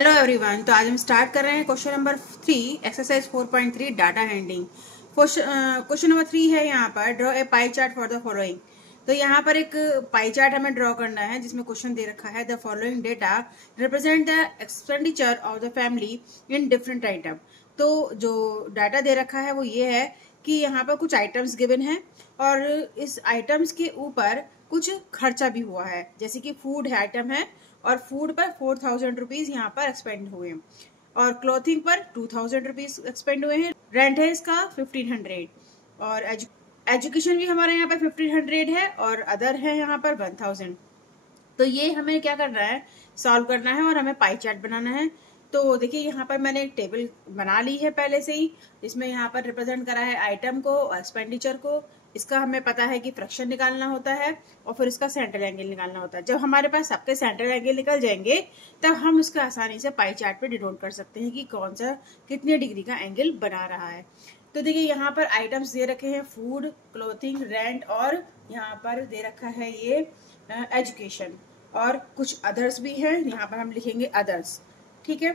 Hello everyone. तो आज हम स्टार्ट कर रहे हैं question number 3 exercise 4.3 data handling. Question number 3 है यहाँ पर draw a pie chart for the following. तो यहाँ पर एक पाई चार्ट हमें ड्रॉ करना है जिसमें क्वेश्चन दे रखा है the following data represent the expenditure of the family in different item. तो जो डाटा दे रखा है वो ये है कि यहाँ पर कुछ आइटम्स गिवन है और इस आइटम्स के ऊपर कुछ खर्चा भी हुआ है, जैसे कि फूड है आइटम है और फूड पर 4000 रुपीज यहाँ पर एक्सपेंड हुए हैं और क्लॉथिंग पर 2000 रुपीज एक्सपेंड हुए हैं। रेंट है इसका 1500 और एजुकेशन भी हमारे यहाँ पर 1500 है और अदर है यहाँ पर 1000। तो ये हमें क्या करना है, सॉल्व करना है और हमें पाई चार्ट बनाना है। तो देखिए यहाँ पर मैंने एक टेबल बना ली है पहले से ही, इसमें यहाँ पर रिप्रेजेंट करा है आइटम को और एक्सपेंडिचर को। इसका हमें पता है कि फ्रैक्शन निकालना होता है और फिर इसका सेंट्रल एंगल निकालना होता है। जब हमारे पास सबके सेंट्रल एंगल निकल जाएंगे तब हम इसका आसानी से पाई चार्ट पे डिनोट कर सकते हैं कि कौन सा कितने डिग्री का एंगल बना रहा है। तो देखिए यहाँ पर आइटम्स दे रखे हैं फूड, क्लोथिंग, रेंट और यहाँ पर दे रखा है ये एजुकेशन और कुछ अदर्स भी हैं। यहाँ पर हम लिखेंगे अदर्स, ठीक है।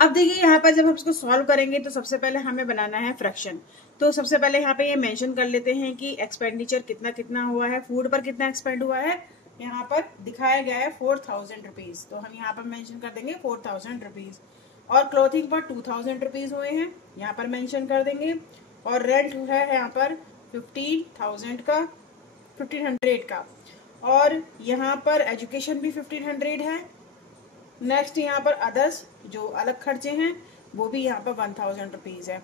अब देखिए यहाँ पर जब हम इसको सॉल्व करेंगे तो सबसे पहले हमें बनाना है फ्रैक्शन। तो सबसे पहले यहाँ पे ये मेंशन कर लेते हैं कि एक्सपेंडिचर कितना कितना हुआ है, फूड पर कितना एक्सपेंड हुआ है। यहाँ पर दिखाया गया है 4000 रुपीज, तो हम यहाँ पर मेंशन कर देंगे 4000 रुपीज और क्लोथिंग पर 2000 रुपीज हुए हैं, यहाँ पर मेंशन कर देंगे। और रेंट है यहाँ पर 1500 का और यहाँ पर एजुकेशन भी 1500 है। नेक्स्ट यहाँ पर अदर्स जो अलग खर्चे हैं वो भी यहाँ पर 1000 रुपीज है।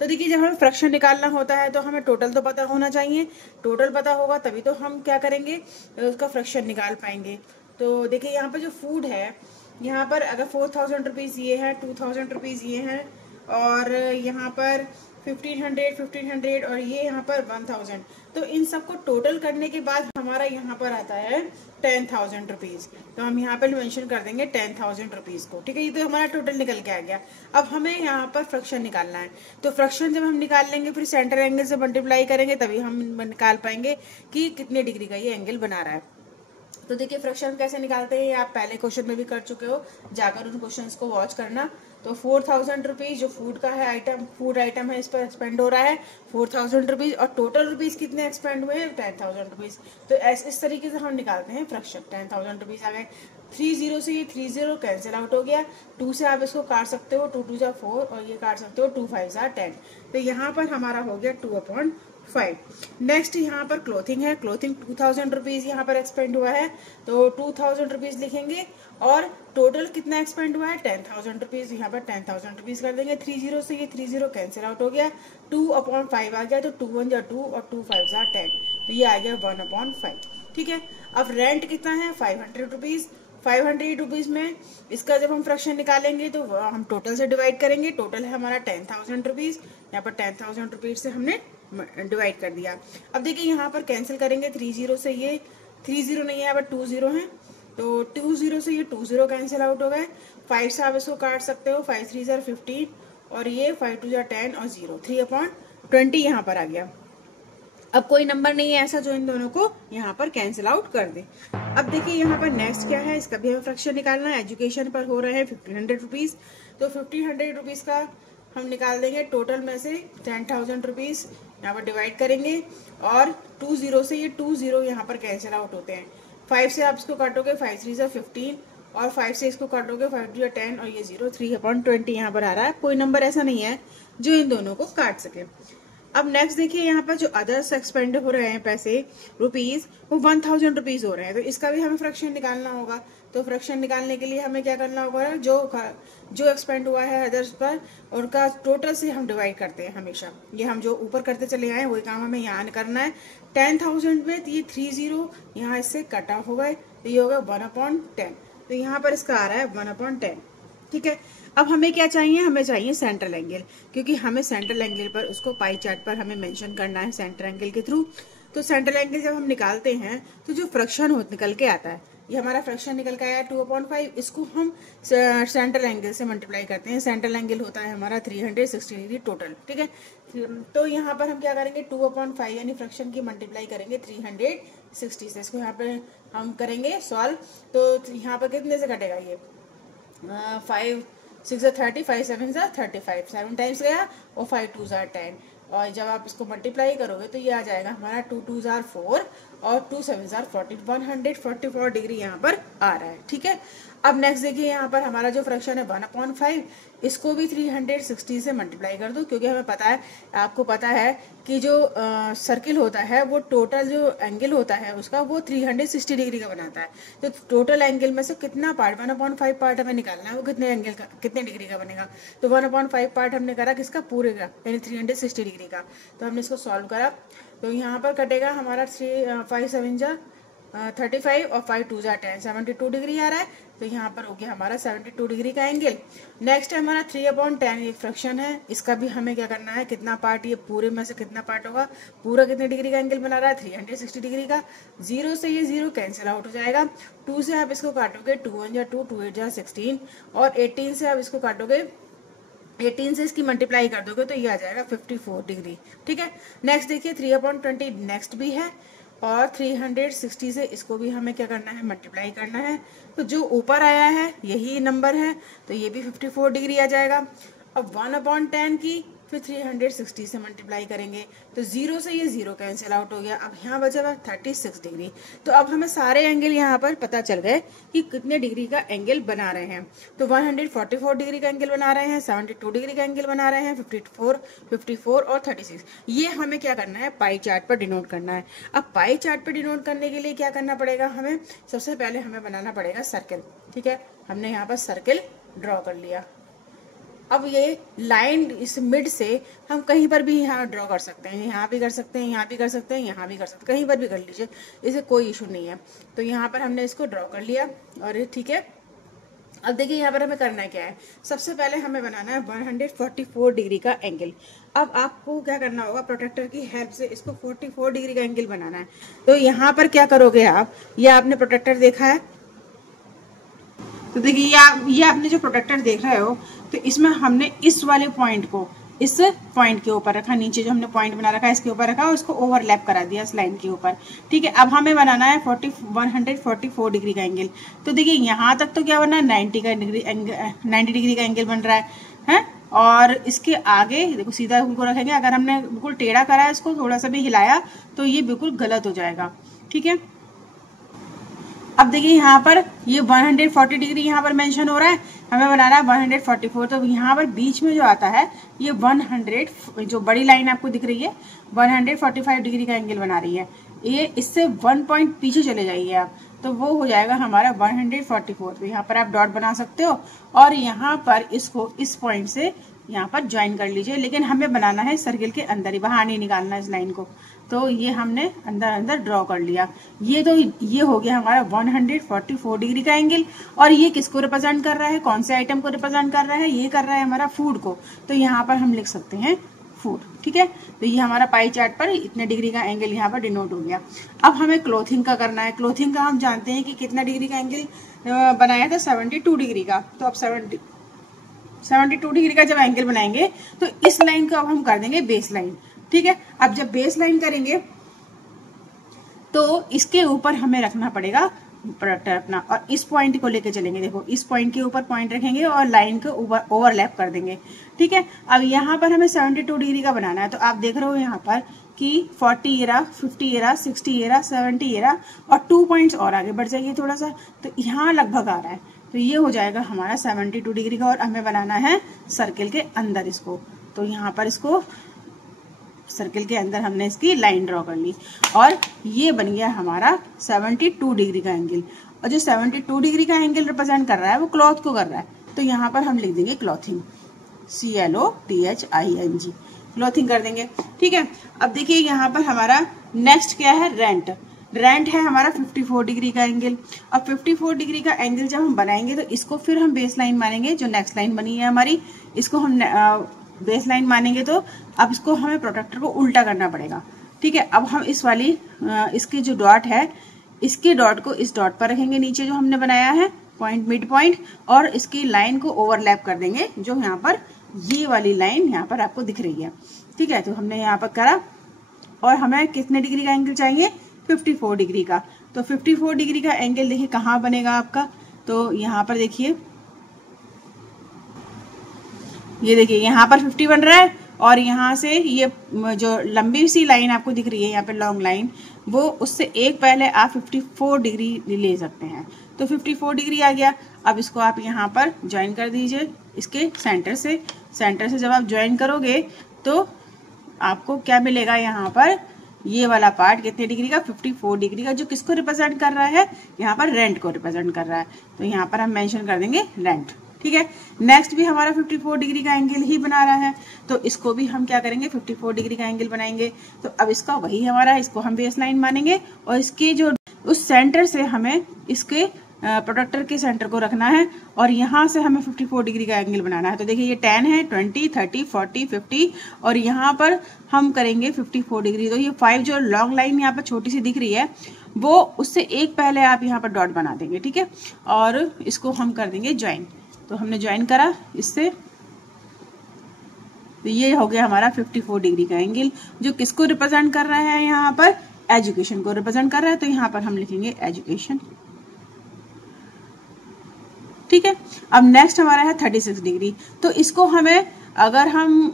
तो देखिए जब हमें फ्रैक्शन निकालना होता है तो हमें टोटल तो पता होना चाहिए, टोटल पता होगा तभी तो हम क्या करेंगे, उसका फ्रैक्शन निकाल पाएंगे। तो देखिए यहाँ पर जो फूड है यहाँ पर अगर 4000 रुपीज ये है, 2000 रुपीज ये है और यहाँ पर 1500 और ये यहाँ पर 1000। तो इन सबको टोटल करने के बाद हमारा यहाँ पर आता है 10,000 रुपीज। तो हम यहाँ पर मेंशन कर देंगे 10,000 रुपीज को, ठीक है। ये तो हमारा टोटल निकल के आ गया। अब हमें यहाँ पर फ्रैक्शन निकालना है। तो फ्रैक्शन जब हम निकाल लेंगे फिर सेंटर एंगल से मल्टीप्लाई करेंगे तभी हम निकाल पाएंगे कि कितने डिग्री का ये एंगल बना रहा है। तो देखिए फ्रैक्शन कैसे निकालते हैं आप पहले क्वेश्चन में भी कर चुके हो, जाकर उन क्वेश्चंस को वॉच करना। तो 4000 रुपीज जो फूड का है आइटम, फूड आइटम है, इस पर एक्सपेंड हो रहा है 4000 रुपीज और टोटल रुपीज कितने एक्सपेंड हुए हैं 10,000 रुपीज। तो इस तरीके से हम निकालते हैं फ्रैक्शन। 10,000 रुपीज आ गए, 30 से ये 30 कैंसिल आउट हो गया, 2 से आप इसको काट सकते हो, 2 2 जा 4 और ये काट सकते हो 2 5 जा 10। तो यहाँ पर हमारा हो गया 2/5। नेक्स्ट यहाँ पर क्लोथिंग है, क्लोथिंग 2000 रुपीज यहाँ पर एक्सपेंड हुआ है तो 2000 रुपीज लिखेंगे और टोटल कितना एक्सपेंड हुआ है 10,000 रुपीज, यहाँ पर 10,000 रुपीज कर देंगे। 30 से ये 30 कैंसिल आउट हो गया, 2/5 आ गया तो 2 1 जा 2 और 2 5 जा 10, तो ये आ गया 1/5, ठीक है। अब रेंट कितना है 500 रुपीज। 500 रुपीज में इसका जब हम फ्रैक्शन निकालेंगे तो हम टोटल से डिवाइड करेंगे। टोटल है हमारा 10,000 रुपीज, यहाँ पर 10,000 रुपीज से हमने डिवाइड कर दिया। अब देखिए यहाँ पर कैंसिल करेंगे 30 से ये 30 नहीं है, यहाँ पर 20 है तो 20 से ये 20 कैंसिल आउट हो गए। 5 से आप इसको काट सकते हो, 5 3 जा 15 और ये 5 2 जा 10 और 0 3/20 यहाँ पर आ गया। अब कोई नंबर नहीं है ऐसा जो इन दोनों को यहाँ पर कैंसिल आउट कर दे। अब देखिए यहाँ पर नेक्स्ट क्या है, इसका भी हमें फ्रैक्शन निकालना है। एजुकेशन पर हो रहे हैं 1500 रुपीज, तो 1500 रुपीज का हम निकाल देंगे टोटल में से 10,000 रुपीज यहाँ पर डिवाइड करेंगे और 20 से ये 20 यहाँ पर कैंसिल आउट होते हैं। 5 से आप इसको काटोगे 5 3 15 और 5 से इसको काटोगे 5 2 10 और ये 0 3/20 यहाँ पर आ रहा है। कोई नंबर ऐसा नहीं है जो इन दोनों को काट सके। अब नेक्स्ट देखिए यहाँ पर जो अदर्स एक्सपेंड हो रहे हैं पैसे रुपीज वो 1000 रुपीज हो रहे हैं, तो इसका भी हमें फ्रैक्शन निकालना होगा। तो फ्रैक्शन निकालने के लिए हमें क्या करना होगा, जो एक्सपेंड हुआ है अदर्स पर उनका टोटल से हम डिवाइड करते हैं हमेशा। ये हम जो ऊपर करते चले आए वही काम हमें यहाँ करना है। 10,000 में ये 30 यहाँ इससे कट ऑफ हो गए तो ये होगा 1/10, तो यहाँ पर इसका आ रहा है 1/10, ठीक है। अब हमें क्या चाहिए, हमें चाहिए सेंट्रल एंगल, क्योंकि हमें सेंट्रल एंगल पर उसको पाई चार्ट पर हमें मेंशन करना है सेंट्रल एंगल के थ्रू। तो सेंट्रल एंगल जब हम निकालते हैं तो जो फ्रैक्शन निकल के आता है, ये हमारा फ्रैक्शन निकल के आया 2/5, इसको हम सेंट्रल एंगल से मल्टीप्लाई करते हैं। सेंट्रल एंगल होता है हमारा 360 डिग्री टोटल, ठीक है। तो यहाँ पर हम क्या करेंगे 2/5 यानी फ्रैक्शन की मल्टीप्लाई करेंगे 60 से। इसको यहाँ पे हम करेंगे सॉल्व, तो यहाँ पर कितने से कटेगा ये 5 6 30, 5 7 35, 7 टाइम्स गया और 5 2 10। और जब आप इसको मल्टीप्लाई करोगे तो ये आ जाएगा हमारा 2 2 4 और 2 7 14, 144 डिग्री यहाँ पर आ रहा है। ठीक है, अब नेक्स्ट देखिए यहाँ पर हमारा जो फ्रैक्शन है 1/5, इसको भी 360 से मल्टीप्लाई कर दो, क्योंकि हमें पता है, आपको पता है कि जो सर्किल होता है वो टोटल जो एंगल होता है उसका वो 360 डिग्री का बनाता है। तो टोटल एंगल में से कितना पार्ट 1/5 पार्ट हमें निकालना है, वो कितने एंगल का कितने डिग्री का बनेगा। तो 1/5 पार्ट हमने करा किसका, पूरे का, यानी 360 डिग्री का। तो हमने इसको सॉल्व करा, तो यहाँ पर कटेगा हमारा 5 7 35 और 5 2 10, 72 डिग्री आ रहा है। तो यहाँ पर हो गया हमारा 72 डिग्री का एंगल। नेक्स्ट है हमारा 3/10, एक फ्रैक्शन है, इसका भी हमें क्या करना है, कितना पार्ट, ये पूरे में से कितना पार्ट होगा, पूरा कितने डिग्री का एंगल बना रहा है, 360 डिग्री का। 0 से ये 0 कैंसिल आउट हो जाएगा। 2 से आप इसको काटोगे, 2 1 जा 2, 2 8 जा 16, और 18 से आप इसको काटोगे, 18 से इसकी मल्टीप्लाई कर दोगे तो ये आ जाएगा 54 डिग्री। ठीक है, नेक्स्ट देखिए 3/20 नेक्स्ट भी है, और 360 से इसको भी हमें क्या करना है, मल्टीप्लाई करना है। तो जो ऊपर आया है यही नंबर है, तो ये भी 54 डिग्री आ जाएगा। अब 1/10 की फिर 360 से मल्टीप्लाई करेंगे, तो 0 से ये 0 कैंसिल आउट हो गया। अब यहाँ बचा हुआ 36 डिग्री। तो अब हमें सारे एंगल यहाँ पर पता चल गए कि कितने डिग्री का एंगल बना रहे हैं। तो 144 डिग्री का एंगल बना रहे हैं, 72 डिग्री का एंगल बना रहे हैं, 54 और 36। ये हमें क्या करना है, पाई चार्ट पर डिनोट करना है। अब पाई चार्ट पर डिनोट करने के लिए क्या करना पड़ेगा हमें, सबसे पहले हमें बनाना पड़ेगा सर्किल। ठीक है, हमने यहाँ पर सर्किल ड्रॉ कर लिया। अब ये लाइन इस मिड से हम कहीं पर भी यहाँ ड्रॉ कर सकते हैं, यहाँ भी कर सकते हैं, यहाँ भी कर सकते हैं, यहाँ भी कर सकते हैं, कहीं पर भी कर लीजिए, इसे कोई इशू नहीं है। तो यहाँ पर हमने इसको ड्रॉ कर लिया, और ठीक है। अब देखिए यहाँ पर हमें करना क्या है, सबसे पहले हमें बनाना है 144 डिग्री का एंगल। अब आपको क्या करना होगा, प्रोटेक्टर की हेल्प से इसको 44 डिग्री का एंगल बनाना है। तो यहाँ पर क्या करोगे आप, ये आपने प्रोटेक्टर देखा है, तो देखिए ये आपने जो प्रोटेक्टर देख रहे हो, तो इसमें हमने इस वाले पॉइंट को इस पॉइंट के ऊपर रखा, नीचे जो हमने पॉइंट बना रखा है इसके ऊपर रखा और इसको ओवरलैप करा दिया इस लाइन के ऊपर। ठीक है, अब हमें बनाना है 144 डिग्री का एंगल। तो देखिए यहाँ तक तो क्या बना, 90 डिग्री का एंगल बन रहा है। और इसके आगे देखो सीधा उनको रखेंगे, अगर हमने बिल्कुल टेढ़ा करा है, इसको थोड़ा सा भी हिलाया तो ये बिल्कुल गलत हो जाएगा। ठीक है, अब देखिए यहाँ पर ये 140 डिग्री यहाँ पर मेंशन हो रहा है, हमें बनाना है 144। तो यहाँ पर बीच में जो आता है ये 100, जो बड़ी लाइन आपको दिख रही है 145 डिग्री का एंगल बना रही है। ये इससे 1 पॉइंट पीछे चले जाइए आप, तो वो हो जाएगा हमारा 144। तो यहाँ पर आप डॉट बना सकते हो, और यहाँ पर इसको इस पॉइंट से यहाँ पर ज्वाइन कर लीजिए, लेकिन हमें बनाना है सर्किल के अंदर ही, बाहर नहीं निकालना इस लाइन को। तो ये हमने अंदर अंदर ड्रॉ कर लिया। ये हो गया हमारा 144 डिग्री का एंगल। और ये किसको रिप्रेजेंट कर रहा है, कौन से आइटम को रिप्रेजेंट कर रहा है, ये कर रहा है हमारा फूड को। तो यहाँ पर हम लिख सकते हैं फूड। ठीक है, तो ये हमारा पाई चार्ट पर इतने डिग्री का एंगल यहाँ पर डिनोट हो गया। अब हमें क्लोथिंग का करना है। क्लोथिंग का हम जानते हैं कि कितना डिग्री का एंगल बनाया था, 72 डिग्री का। तो अब 72 डिग्री का जब एंगल बनाएंगे तो इस लाइन को अब हम कर देंगे बेस लाइन। ठीक है, अब जब बेस लाइन करेंगे तो इसके ऊपर हमें रखना पड़ेगा प्रोटेक्टर अपना, और इस पॉइंट को लेके चलेंगे। देखो इस पॉइंट के ऊपर पॉइंट रखेंगे और लाइन को ओवरलैप कर देंगे। ठीक है, अब यहाँ पर हमें 72 डिग्री का बनाना है। तो आप देख रहे हो यहाँ पर कि 40 एरा, 50 एरा, 60 एरा, 70 एरा, और 2 पॉइंट्स और आगे बढ़ जाइए थोड़ा सा, तो यहाँ लगभग आ रहा है। तो ये हो जाएगा हमारा 72 डिग्री का, और हमें बनाना है सर्किल के अंदर इसको। तो यहाँ पर इसको सर्किल के अंदर हमने इसकी लाइन ड्रॉ कर ली, और ये बन गया हमारा 72 डिग्री का एंगल। और जो 72 डिग्री का एंगल रिप्रेजेंट कर रहा है वो क्लॉथ को कर रहा है। तो यहाँ पर हम लिख देंगे क्लॉथिंग, CLOTHING, क्लॉथिंग कर देंगे। ठीक है, अब देखिए यहाँ पर हमारा नेक्स्ट क्या है, रेंट। रेंट है हमारा 54 डिग्री का एंगल। और 54 डिग्री का एंगल जब हम बनाएंगे तो इसको फिर हम बेस लाइन मानेंगे। जो नेक्स्ट लाइन बनी है हमारी, इसको हम बेस लाइन मानेंगे। तो अब इसको हमें प्रोटेक्टर को उल्टा करना पड़ेगा। ठीक है, अब हम इस वाली इसकी जो डॉट है, इसके डॉट को इस डॉट पर रखेंगे नीचे जो हमने बनाया है पॉइंट, मिड पॉइंट, और इसकी लाइन को ओवरलैप कर देंगे, जो यहाँ पर ये वाली लाइन यहाँ पर आपको दिख रही है। ठीक है, तो हमने यहाँ पर करा, और हमें कितने डिग्री का एंगल चाहिए, 54 डिग्री का। तो 54 डिग्री का एंगल देखिए कहाँ बनेगा आपका, तो यहाँ पर देखिए, ये देखिए यहाँ पर 50 बन रहा है और यहाँ से ये जो लंबी सी लाइन आपको दिख रही है यहाँ पे लॉन्ग लाइन, वो उससे एक पहले आप 54 डिग्री ले सकते हैं। तो 54 डिग्री आ गया। अब इसको आप यहाँ पर ज्वाइन कर दीजिए इसके सेंटर से जब आप ज्वाइन करोगे तो आपको क्या मिलेगा, यहाँ पर ये वाला पार्ट कितने डिग्री का, 54 डिग्री का, जो किसको रिप्रेजेंट कर रहा है, यहाँ पर रेंट को रिप्रेजेंट कर रहा है। तो यहाँ पर हम मेंशन कर देंगे रेंट। ठीक है, नेक्स्ट भी हमारा 54 डिग्री का एंगल ही बना रहा है, तो इसको भी हम क्या करेंगे, 54 डिग्री का एंगल बनाएंगे। तो अब इसका वही हमारा, इसको हम बेस लाइन मानेंगे और इसके जो उस सेंटर से हमें इसके प्रोडक्टर के सेंटर को रखना है और यहाँ से हमें 54 डिग्री का एंगल बनाना है। तो देखिए ये 10 है, 20, 30, 40, 50 और यहाँ पर हम करेंगे 54 डिग्री। तो ये 5 जो लॉन्ग लाइन यहाँ पर छोटी सी दिख रही है वो उससे एक पहले आप यहाँ पर डॉट बना देंगे। ठीक है, और इसको हम कर देंगे ज्वाइन। तो हमने ज्वाइन करा इससे, तो ये हो गया हमारा 54 डिग्री का एंगल, जो किसको रिप्रेजेंट कर रहा है, यहाँ पर एजुकेशन को रिप्रेजेंट कर रहा है। तो यहाँ पर हम लिखेंगे एजुकेशन। ठीक है, अब नेक्स्ट हमारा है 36 डिग्री। तो इसको हमें अगर हम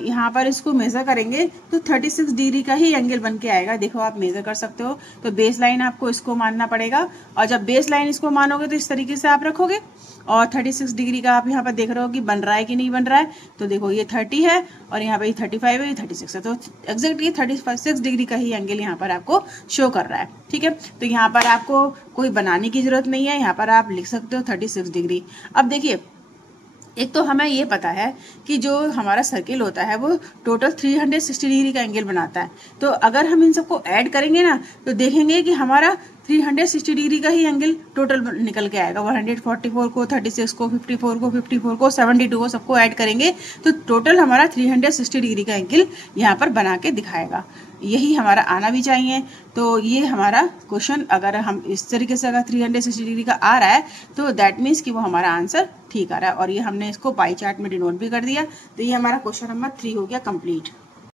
यहाँ पर इसको मेजर करेंगे तो 36 डिग्री का ही एंगल बन के आएगा। देखो आप मेजर कर सकते हो। तो बेस लाइन आपको इसको मानना पड़ेगा और जब बेस लाइन इसको मानोगे तो इस तरीके से आप रखोगे और 36 डिग्री का आप यहाँ पर देख रहे हो कि बन रहा है कि नहीं बन रहा है। तो देखो ये 30 है और यहाँ पे 35 है, ये 36 है। तो एग्जैक्ट ये 36 डिग्री का ही एंगल यहाँ पर आपको शो कर रहा है। ठीक है, तो यहाँ पर आपको कोई बनाने की जरूरत नहीं है, यहाँ पर आप लिख सकते हो 36 डिग्री। अब देखिए एक तो हमें ये पता है कि जो हमारा सर्किल होता है वो टोटल 360 डिग्री का एंगल बनाता है। तो अगर हम इन सबको ऐड करेंगे ना तो देखेंगे कि हमारा 360 डिग्री का ही एंगल टोटल निकल के आएगा। 144 को, 36 को, 54 को, 54 को, 72 को, सबको ऐड करेंगे तो टोटल हमारा 360 डिग्री का एंगल यहाँ पर बना के दिखाएगा। यही हमारा आना भी चाहिए। तो ये हमारा क्वेश्चन अगर हम इस तरीके से अगर 360 डिग्री का आ रहा है तो दैट मीन्स कि वो हमारा आंसर ठीक आ रहा है। और ये हमने इसको पाई चार्ट में डिनोट भी कर दिया। तो ये हमारा क्वेश्चन नंबर 3 हो गया कंप्लीट।